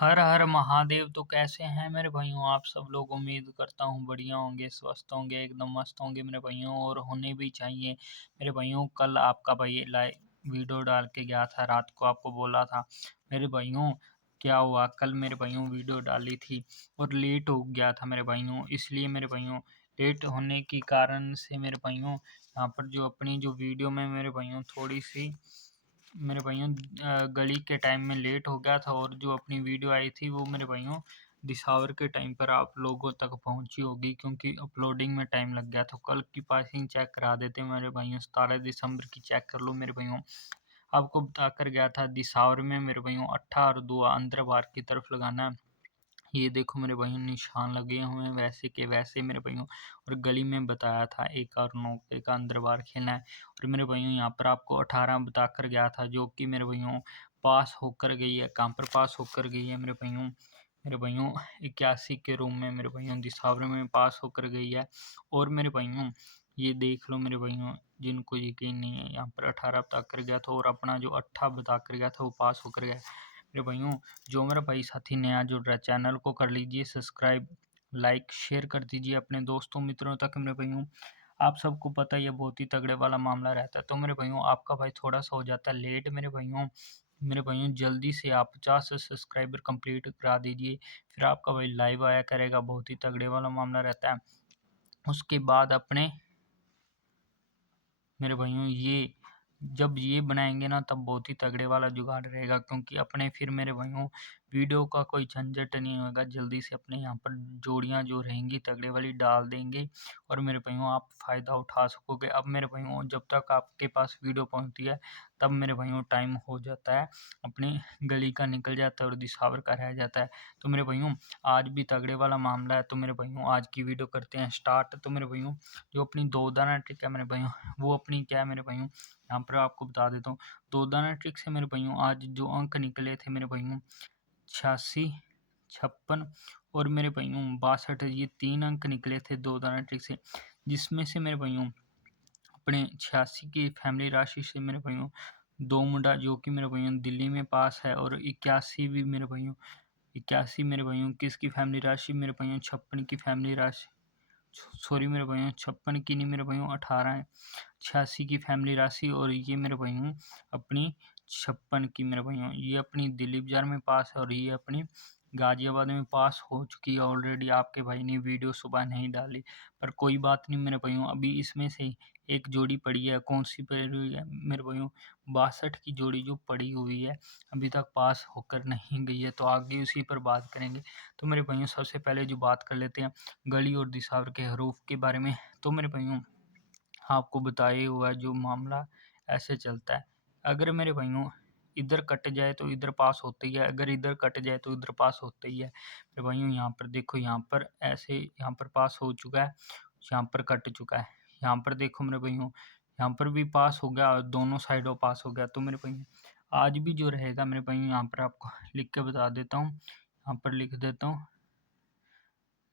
हर हर महादेव। तो कैसे हैं मेरे भाइयों आप सब लोग। उम्मीद करता हूँ बढ़िया होंगे, स्वस्थ होंगे, एकदम मस्त होंगे मेरे भाइयों, और होने भी चाहिए मेरे भाइयों। कल आपका भाई लाइव वीडियो डाल के गया था, रात को आपको बोला था मेरे भाइयों। क्या हुआ, कल मेरे भाइयों वीडियो डाली थी और लेट हो गया था मेरे भाइयों। इसलिए मेरे भाइयों लेट होने के कारण से मेरे भाइयों यहाँ पर जो अपनी जो वीडियो में मेरे भाइयों थोड़ी सी मेरे भाइयों गली के टाइम में लेट हो गया था, और जो अपनी वीडियो आई थी वो मेरे भाइयों दिसावर के टाइम पर आप लोगों तक पहुंची होगी, क्योंकि अपलोडिंग में टाइम लग गया था। कल की पासिंग चेक करा देते मेरे भाइयों, 17 दिसंबर की चेक कर लो मेरे भाइयों। आपको बता कर गया था दिसावर में मेरे भाइयों 18 दुआ अंदर बार की तरफ लगाना है। ये देखो मेरे भाइयों निशान लगे हुए हैं वैसे के वैसे मेरे भाइयों। और गली में बताया था 1 और 9 का अंदर बार खेलना है। और मेरे भाइयों यहाँ पर आपको 18 बताकर गया था, जो कि मेरे भाइयों पास होकर गई है। कहाँ पर पास होकर गई है मेरे भाइयों? मेरे भाइयों 81 के रूम में मेरे भाइयों दिसावर में पास होकर गई है। और मेरे भाइयों ये देख लो मेरे भाइयों, जिनको यकीन नहीं है, यहाँ पर 18 बताकर गया था और अपना जो 18 बताकर गया था वो पास होकर गया मेरे भाइयों। जो मेरा भाई साथी नया जुड़ रहा है, चैनल को कर लीजिए सब्सक्राइब, लाइक शेयर कर दीजिए अपने दोस्तों मित्रों तक मेरे भाइयों। आप सबको पता ही है बहुत ही तगड़े वाला मामला रहता है। तो मेरे भाइयों आपका भाई थोड़ा सा हो जाता है लेट मेरे भाइयों। मेरे भाइयों जल्दी से आप 50 सब्सक्राइबर कंप्लीट करा दीजिए, फिर आपका भाई लाइव आया करेगा। बहुत ही तगड़े वाला मामला रहता है। उसके बाद अपने मेरे भाइयों ये जब ये बनाएंगे ना तब बहुत ही तगड़े वाला जुगाड़ रहेगा, क्योंकि अपने फिर मेरे भाइयों वीडियो का कोई झंझट नहीं होगा। जल्दी से अपने यहाँ पर जोड़ियाँ जो रहेंगी तगड़े वाली डाल देंगे, और मेरे भाइयों आप फ़ायदा उठा सकोगे। अब मेरे भाइयों जब तक आपके पास वीडियो पहुँचती है तब मेरे भाइयों टाइम हो जाता है, अपनी गली का निकल जाता है और दिसावर का रह जाता है। तो मेरे भाइयों आज भी तगड़े वाला मामला है। तो मेरे भाइयों आज की वीडियो करते हैं स्टार्ट। तो मेरे भाइयों जो अपनी 2 दाना ट्रिक है मेरे भाइयों, वो अपनी क्या है मेरे भाइयों, यहाँ पर आपको बता देता हूँ। 2 दाना ट्रिक से मेरे भाइयों आज जो अंक निकले थे मेरे भाइयों 86, 56 और मेरे भाइयों 62, ये 3 अंक निकले थे 2 दाना ट्रिक से। जिसमें से मेरे भाइयों अपने 86 की फैमिली राशि से मेरे भाइयों 2 मुंडा जो कि मेरे भाइयों दिल्ली में पास है, और 81 भी मेरे भाइयों 81 मेरे भाइयों किसकी फैमिली राशि मेरे भाइयों 56 की फैमिली राशि, सॉरी मेरे भाइयों 56 की नहीं मेरे भाइयों 18 है, 86 की फैमिली राशि। और ये मेरे भाइयों अपनी 56 की मेरे भाइयों, ये अपनी दिल्ली बाजार में पास है, और ये अपनी गाजियाबाद में पास हो चुकी है ऑलरेडी। आपके भाई ने वीडियो सुबह नहीं डाली, पर कोई बात नहीं मेरे भाइयों। अभी इसमें से एक जोड़ी पड़ी है, कौन सी पड़ी हुई है मेरे भाइयों? 62 की जोड़ी जो पड़ी हुई है अभी तक पास होकर नहीं गई है, तो आगे उसी पर बात करेंगे। तो मेरे भाइयों सबसे पहले जो बात कर लेते हैं गली और दिसावर के हरूफ के बारे में। तो मेरे भाइयों आपको बताया हुआ जो मामला ऐसे चलता है, अगर मेरे भाइयों इधर कट जाए तो इधर पास होता ही है, अगर इधर कट जाए तो इधर पास होता ही है मेरे भाइयों। यहाँ पर देखो, यहाँ पर ऐसे यहाँ पर पास हो चुका है, यहाँ पर कट चुका है। यहाँ पर देखो मेरे भाइयों, यहाँ पर भी पास हो गया और दोनों साइडों पास हो गया। तो मेरे भाइयों आज भी जो रहेगा मेरे भाइयों, यहाँ पर आपको लिख के बता देता हूँ, यहाँ पर लिख देता हूँ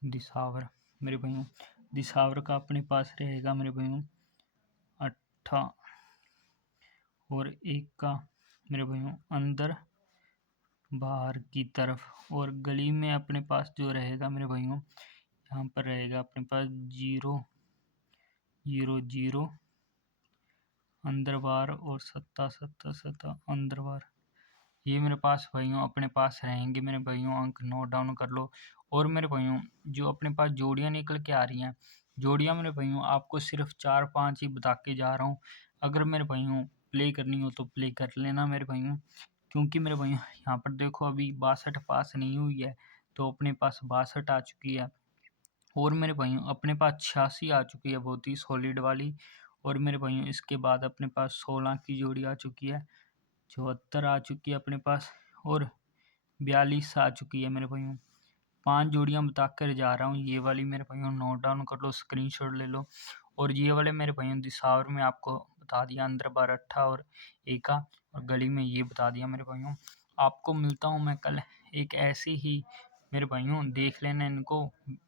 दिसावर। मेरे भाइयों दिसावर का अपने पास रहेगा मेरे भाइयों 8 और 1 का मेरे भाइयों अंदर बाहर की तरफ। और गली में अपने पास जो रहेगा मेरे भाइयों, यहाँ पर रहेगा अपने पास 0 0 0 अंदर बार और 7 7 7 अंदर बार। ये मेरे पास भाइयों अपने पास रहेंगे मेरे भाइयों, अंक नोट डाउन कर लो। और मेरे भाइयों जो अपने पास जोड़ियाँ निकल के आ रही हैं, जोड़ियाँ मेरे भाइयों आपको सिर्फ 4-5 ही बता के जा रहा हूँ। अगर मेरे भाइयों प्ले करनी हो तो प्ले कर लेना मेरे भाइयों, क्योंकि मेरे भाइयों यहाँ पर देखो अभी 62 पास नहीं हुई है, तो अपने पास 62 आ चुकी है। और मेरे भाइयों अपने पास 86 आ चुकी है, बहुत ही सॉलिड वाली। और मेरे भाइयों इसके बाद अपने पास 16 की जोड़ी आ चुकी है, 74 आ चुकी है अपने पास, और 42 आ चुकी है मेरे भाइयों। 5 जोड़ियाँ बताकर जा रहा हूँ, ये वाली मेरे भाइयों नोट डाउन कर लो, स्क्रीनशॉट ले लो। और ये वाले मेरे भाइयों दिसावर में आपको बता दिया अंदर बार 8 और 1 का, और गली में ये बता दिया मेरे भाइयों। आपको मिलता हूँ मैं कल एक ऐसे ही मेरे भाइयों, देख लेना इनको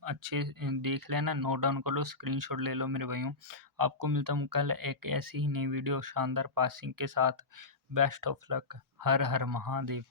अच्छे, देख लेना, नोट डाउन कर लो, स्क्रीनशॉट ले लो मेरे भाइयों। आपको मिलता हूँ कल एक ऐसी ही नई वीडियो शानदार पासिंग के साथ। Best of luck. Her her Mahadev.